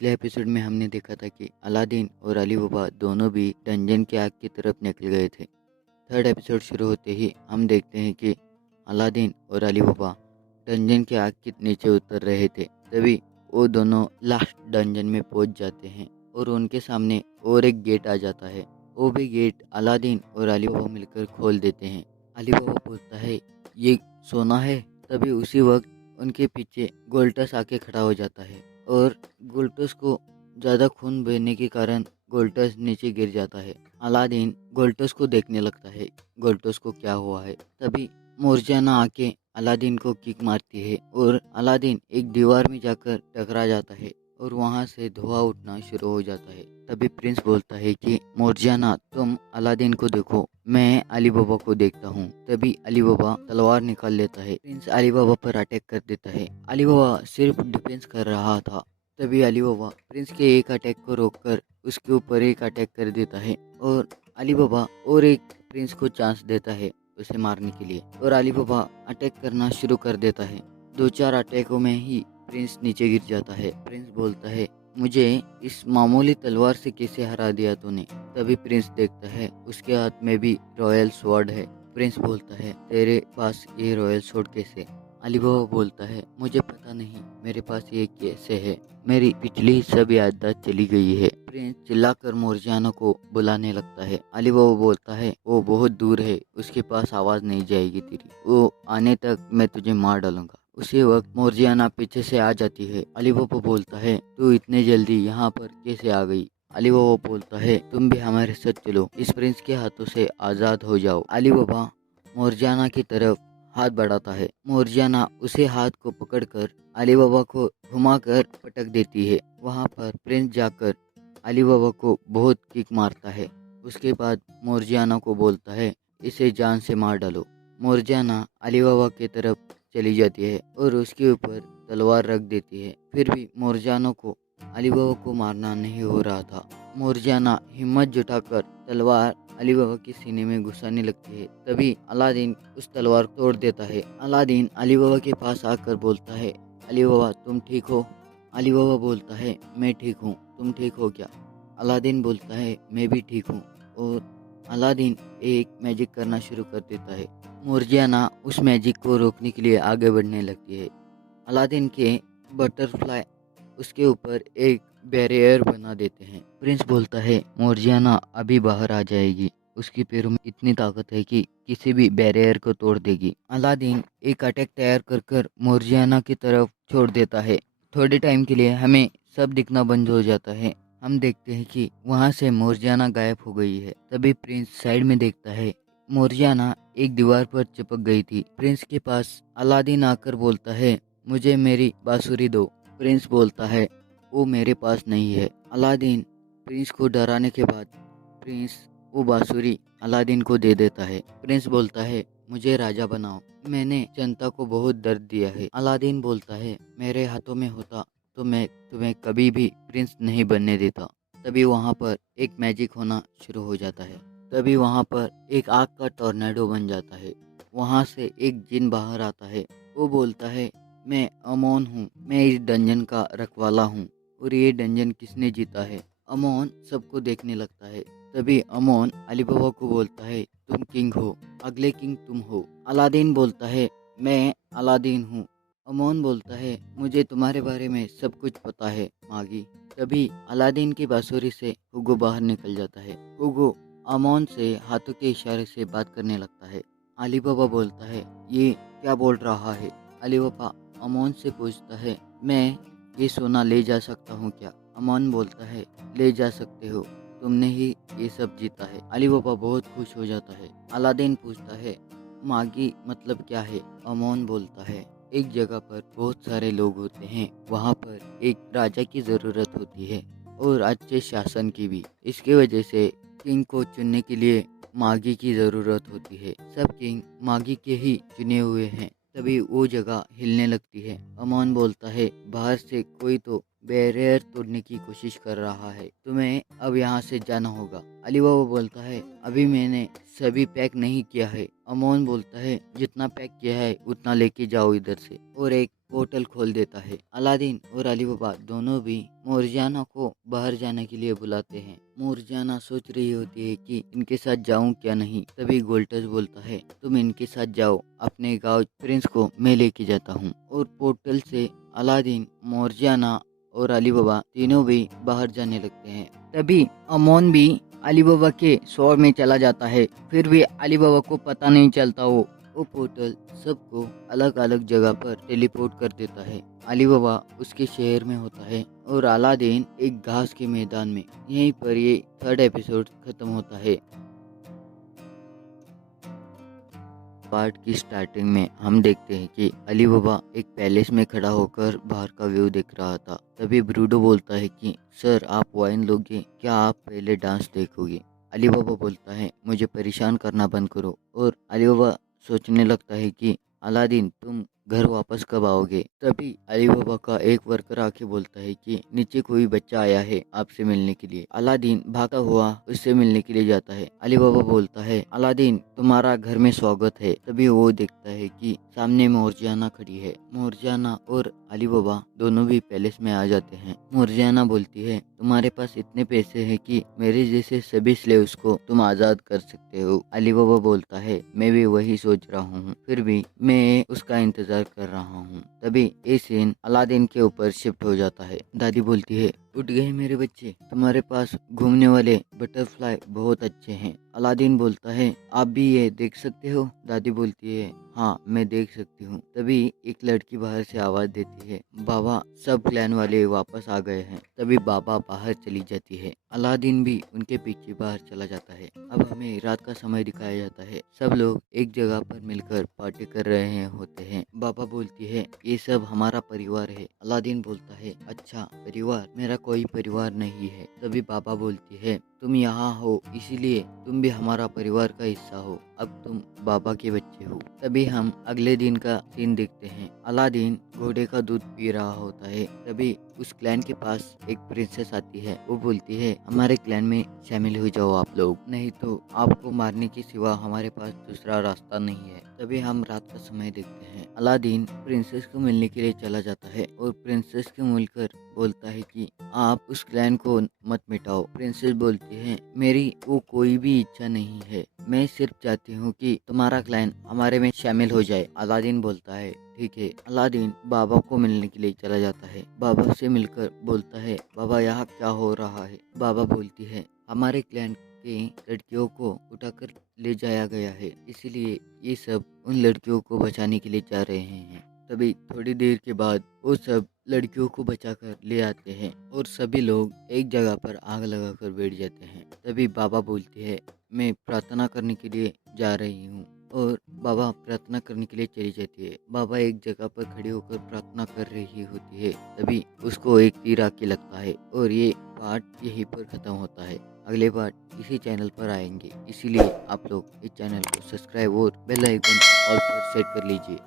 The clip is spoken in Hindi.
पिछले एपिसोड में हमने देखा था कि अलादीन और अली बाबा दोनों भी डंजन की आग की तरफ निकल गए थे। थर्ड एपिसोड शुरू होते ही हम देखते हैं कि अलादीन और अली बाबा डंजन की आग के नीचे उतर रहे थे। तभी वो दोनों लास्ट डंजन में पहुंच जाते हैं और उनके सामने और एक गेट आ जाता है। वो भी गेट अलादीन और अली बाबा मिलकर खोल देते हैं। अली बाबा बोलता है, ये सोना है। तभी उसी वक्त उनके पीछे गोल्टस आके खड़ा हो जाता है और गोल्टस को ज़्यादा खून बहने के कारण गोल्टस नीचे गिर जाता है। अलादीन गोल्टस को देखने लगता है, गोल्टस को क्या हुआ है। तभी मोरजाना आके अलादीन को किक मारती है और अलादीन एक दीवार में जाकर टकरा जाता है और वहां से धुआं उठना शुरू हो जाता है। तभी प्रिंस बोलता है कि मोरजाना, तुम अलादीन को देखो, मैं अली बाबा को देखता हूँ। तभी अली बाबा तलवार निकाल लेता है। प्रिंस अली बाबा पर अटैक कर देता है। अली बाबा सिर्फ डिफेंस कर रहा था। तभी अली बाबा प्रिंस के एक अटैक को रोककर उसके ऊपर एक अटैक कर देता है और अली बाबा और एक प्रिंस को चांस देता है उसे मारने के लिए और अली बाबा अटैक करना शुरू कर देता है। 2-4 अटैकों में ही प्रिंस नीचे गिर जाता है। प्रिंस बोलता है, मुझे इस मामूली तलवार से कैसे हरा दिया तूने। तभी प्रिंस देखता है उसके हाथ में भी रॉयल स्वॉर्ड है। प्रिंस बोलता है, तेरे पास ये रॉयल स्वॉर्ड कैसे। अली बाबा बोलता है, मुझे पता नहीं मेरे पास ये कैसे है, मेरी पिछली सब याददाश्त चली गई है। प्रिंस चिल्लाकर मोरजाना को बुलाने लगता है। अली बाबा बोलता है, वो बहुत दूर है, उसके पास आवाज नहीं जाएगी तेरी, वो आने तक मैं तुझे मार डालूंगा। उसी वक्त मोरजियाना पीछे से आ जाती है। अली बाबा बोलता है, तू इतने जल्दी यहाँ पर कैसे आ गई। अली बाबा बोलता है, तुम भी हमारे साथ चलो, इस प्रिंस के हाथों से आजाद हो जाओ। अली बाबा मोरजाना की तरफ हाथ बढ़ाता है। मोरजाना उसे हाथ को पकड़कर अली बाबा को घुमाकर पटक देती है। वहाँ पर प्रिंस जाकर अली बाबा को बहुत किक मारता है। उसके बाद मोरजाना को बोलता है, इसे जान से मार डालो। मोरजाना अली बाबा की तरफ चली जाती है और उसके ऊपर तलवार रख देती है। फिर भी मोरजाना को अली बाबा को मारना नहीं हो रहा था। मोरजाना हिम्मत जुटाकर तलवार अली बाबा के सीने में घुसाने लगती है। तभी अलादीन उस तलवार को तोड़ देता है। अलादीन अली बाबा के पास आकर बोलता है, अली बाबा तुम ठीक हो। अली बाबा बोलता है, मैं ठीक हूँ, तुम ठीक हो क्या। अलादीन बोलता है, मैं भी ठीक हूँ। और अलादीन एक मैजिक करना शुरू कर देता है। मोरजियाना उस मैजिक को रोकने के लिए आगे बढ़ने लगती है। अलादीन के बटरफ्लाई उसके ऊपर एक बैरियर बना देते हैं। प्रिंस बोलता है, मोरजियाना अभी बाहर आ जाएगी, उसके पैरों में इतनी ताकत है कि किसी भी बैरियर को तोड़ देगी। अलादीन एक अटैक तैयार कर कर मोरजियाना की तरफ छोड़ देता है। थोड़े टाइम के लिए हमें सब दिखना बंद हो जाता है। हम देखते हैं कि वहाँ से मोरजियाना गायब हो गई है। तभी प्रिंस साइड में देखता है, मोरजियाना एक दीवार पर चिपक गई थी। प्रिंस के पास अलादीन आकर बोलता है, मुझे मेरी बांसुरी दो। प्रिंस बोलता है, वो मेरे पास नहीं है। अलादीन प्रिंस को डराने के बाद प्रिंस वो बांसुरी अलादीन को दे देता है। प्रिंस बोलता है, मुझे राजा बनाओ, मैंने जनता को बहुत दर्द दिया है। अलादीन बोलता है, मेरे हाथों में होता तो मैं तुम्हें कभी भी प्रिंस नहीं बनने देता। तभी वहाँ पर एक मैजिक होना शुरू हो जाता है। तभी वहाँ पर एक आग का टॉर्नेडो बन जाता है। वहाँ से एक जिन बाहर आता है। वो बोलता है, मैं अमोन हूँ, मैं इस डंजन का रखवाला हूँ और ये डंजन किसने जीता है। अमोन सबको देखने लगता है। तभी अमोन अली बाबा को बोलता है, तुम किंग हो, अगले किंग तुम हो। अलादीन बोलता है, मैं अलादीन हूँ। अमोन बोलता है, मुझे तुम्हारे बारे में सब कुछ पता है मागी। तभी अलादीन की बांसुरी से हुगो बाहर निकल जाता है। हुगो अमोन से हाथों के इशारे से बात करने लगता है। अली बाबा बोलता है, ये क्या बोल रहा है। अली बाबा अमोन से पूछता है, मैं ये सोना ले जा सकता हूँ क्या। अमोन बोलता है, ले जा सकते हो, तुमने ही ये सब जीता है। अली बाबा बहुत खुश हो जाता है। अलादीन पूछता है, मागी मतलब क्या है। अमोन बोलता है, एक जगह पर बहुत सारे लोग होते हैं, वहाँ पर एक राजा की ज़रूरत होती है और अच्छे शासन की भी। इसकी वजह से किंग को चुनने के लिए मागी की ज़रूरत होती है। सब किंग मागी के ही चुने हुए हैं। तभी वो जगह हिलने लगती है। अमोन बोलता है, बाहर से कोई तो बैरियर तोड़ने की कोशिश कर रहा है, तुम्हें अब यहाँ से जाना होगा। अली बाबा बोलता है, अभी मैंने सभी पैक नहीं किया है। अमोन बोलता है, जितना पैक किया है उतना लेके जाओ इधर से। और एक पोर्टल खोल देता है। अलादीन और अली बाबा दोनों भी मोरजाना को बाहर जाने के लिए बुलाते हैं। मोरजाना सोच रही होती है कि इनके साथ जाऊं क्या नहीं। तभी गोल्टस बोलता है, तुम इनके साथ जाओ, अपने गांव प्रिंस को मैं लेके जाता हूँ। और पोर्टल से अलादीन, मोरजाना और अली बाबा तीनों भी बाहर जाने लगते हैं। तभी अमोन भी अली बाबा के शोर में चला जाता है। फिर भी अली बाबा को पता नहीं चलता। वो पोर्टल सबको अलग अलग जगह पर टेलीपोर्ट कर देता है। अली बाबा उसके शहर में होता है और अलादीन एक घास के मैदान में। यहीं पर ये 3rd एपिसोड खत्म होता है। पार्ट की स्टार्टिंग में हम देखते हैं कि अली बाबा एक पैलेस में खड़ा होकर बाहर का व्यू देख रहा था। तभी ब्रूडो बोलता है कि सर, आप वाइन लोगे क्या, आप पहले डांस देखोगे। अली बाबा बोलता है, मुझे परेशान करना बंद करो। और अली बाबा सोचने लगता है कि अलादीन, तुम घर वापस कब आओगे। तभी अली बाबा का एक वर्कर आके बोलता है कि नीचे कोई बच्चा आया है आपसे मिलने के लिए। अलादीन भागता हुआ उससे मिलने के लिए जाता है। अली बाबा बोलता है, अलादीन तुम्हारा घर में स्वागत है। तभी वो देखता है कि सामने मोरजाना खड़ी है। मोरजाना और अली बाबा दोनों भी पैलेस में आ जाते हैं। मोरजाना बोलती है, तुम्हारे पास इतने पैसे हैं कि मेरे जैसे सभी स्लेव्स को तुम आजाद कर सकते हो। अली बाबा बोलता है, मैं भी वही सोच रहा हूँ, फिर भी मैं उसका इंतजार कर रहा हूँ। तभी ये सीन अलादीन के ऊपर शिफ्ट हो जाता है। दादी बोलती है, उठ गए मेरे बच्चे, तुम्हारे पास घूमने वाले बटरफ्लाई बहुत अच्छे हैं। अलादीन बोलता है, आप भी ये देख सकते हो। दादी बोलती है, हाँ मैं देख सकती हूँ। तभी एक लड़की बाहर से आवाज देती है, बाबा सब क्लैन वाले वापस आ गए हैं। तभी बाबा बाहर चली जाती है। अलादीन भी उनके पीछे बाहर चला जाता है। अब हमें रात का समय दिखाया जाता है। सब लोग एक जगह पर मिलकर पार्टी कर रहे होते हैं। बाबा बोलती है, ये सब हमारा परिवार है। अलादीन बोलता है, अच्छा परिवार, मेरा कोई परिवार नहीं है। तभी बाबा बोलती है, तुम यहाँ हो इसीलिए तुम भी हमारा परिवार का हिस्सा हो। अब तुम बाबा के बच्चे हो। तभी हम अगले दिन का सीन देखते हैं। अलादीन घोड़े का दूध पी रहा होता है। तभी उस क्लैन के पास एक प्रिंसेस आती है। वो बोलती है, हमारे क्लैन में शामिल हो जाओ आप लोग, नहीं तो आपको मारने के सिवा हमारे पास दूसरा रास्ता नहीं है। तभी हम रात का समय देखते हैं। अलादीन प्रिंसेस को मिलने के लिए चला जाता है और प्रिंसेस को मिलकर बोलता है कि आप उस क्लैन को मत मिटाओ। प्रिंसेस बोलती है, मेरी वो कोई भी इच्छा नहीं है, मैं सिर्फ चाहती हूँ कि तुम्हारा क्लैन हमारे में शामिल हो जाए। अलादीन बोलता है, ठीक है। अलादीन बाबा को मिलने के लिए चला जाता है। बाबा से मिलकर बोलता है, बाबा यहाँ क्या हो रहा है। बाबा बोलती है, हमारे क्लैन की लड़कियों को उठाकर ले जाया गया है, इसलिए ये सब उन लड़कियों को बचाने के लिए जा रहे हैं। तभी थोड़ी देर के बाद वो सब लड़कियों को बचाकर ले आते हैं और सभी लोग एक जगह पर आग लगाकर बैठ जाते हैं। तभी बाबा बोलती है, मैं प्रार्थना करने के लिए जा रही हूँ। और बाबा प्रार्थना करने के लिए चली जाती है। बाबा एक जगह पर खड़ी होकर प्रार्थना कर रही होती है। तभी उसको एक तीर आके लगता है और ये पार्ट यहीं पर खत्म होता है। अगले पार्ट इसी चैनल पर आएंगे, इसीलिए आप लोग इस चैनल को सब्सक्राइब और बेल आइकन ऑल पर सेट कर लीजिए।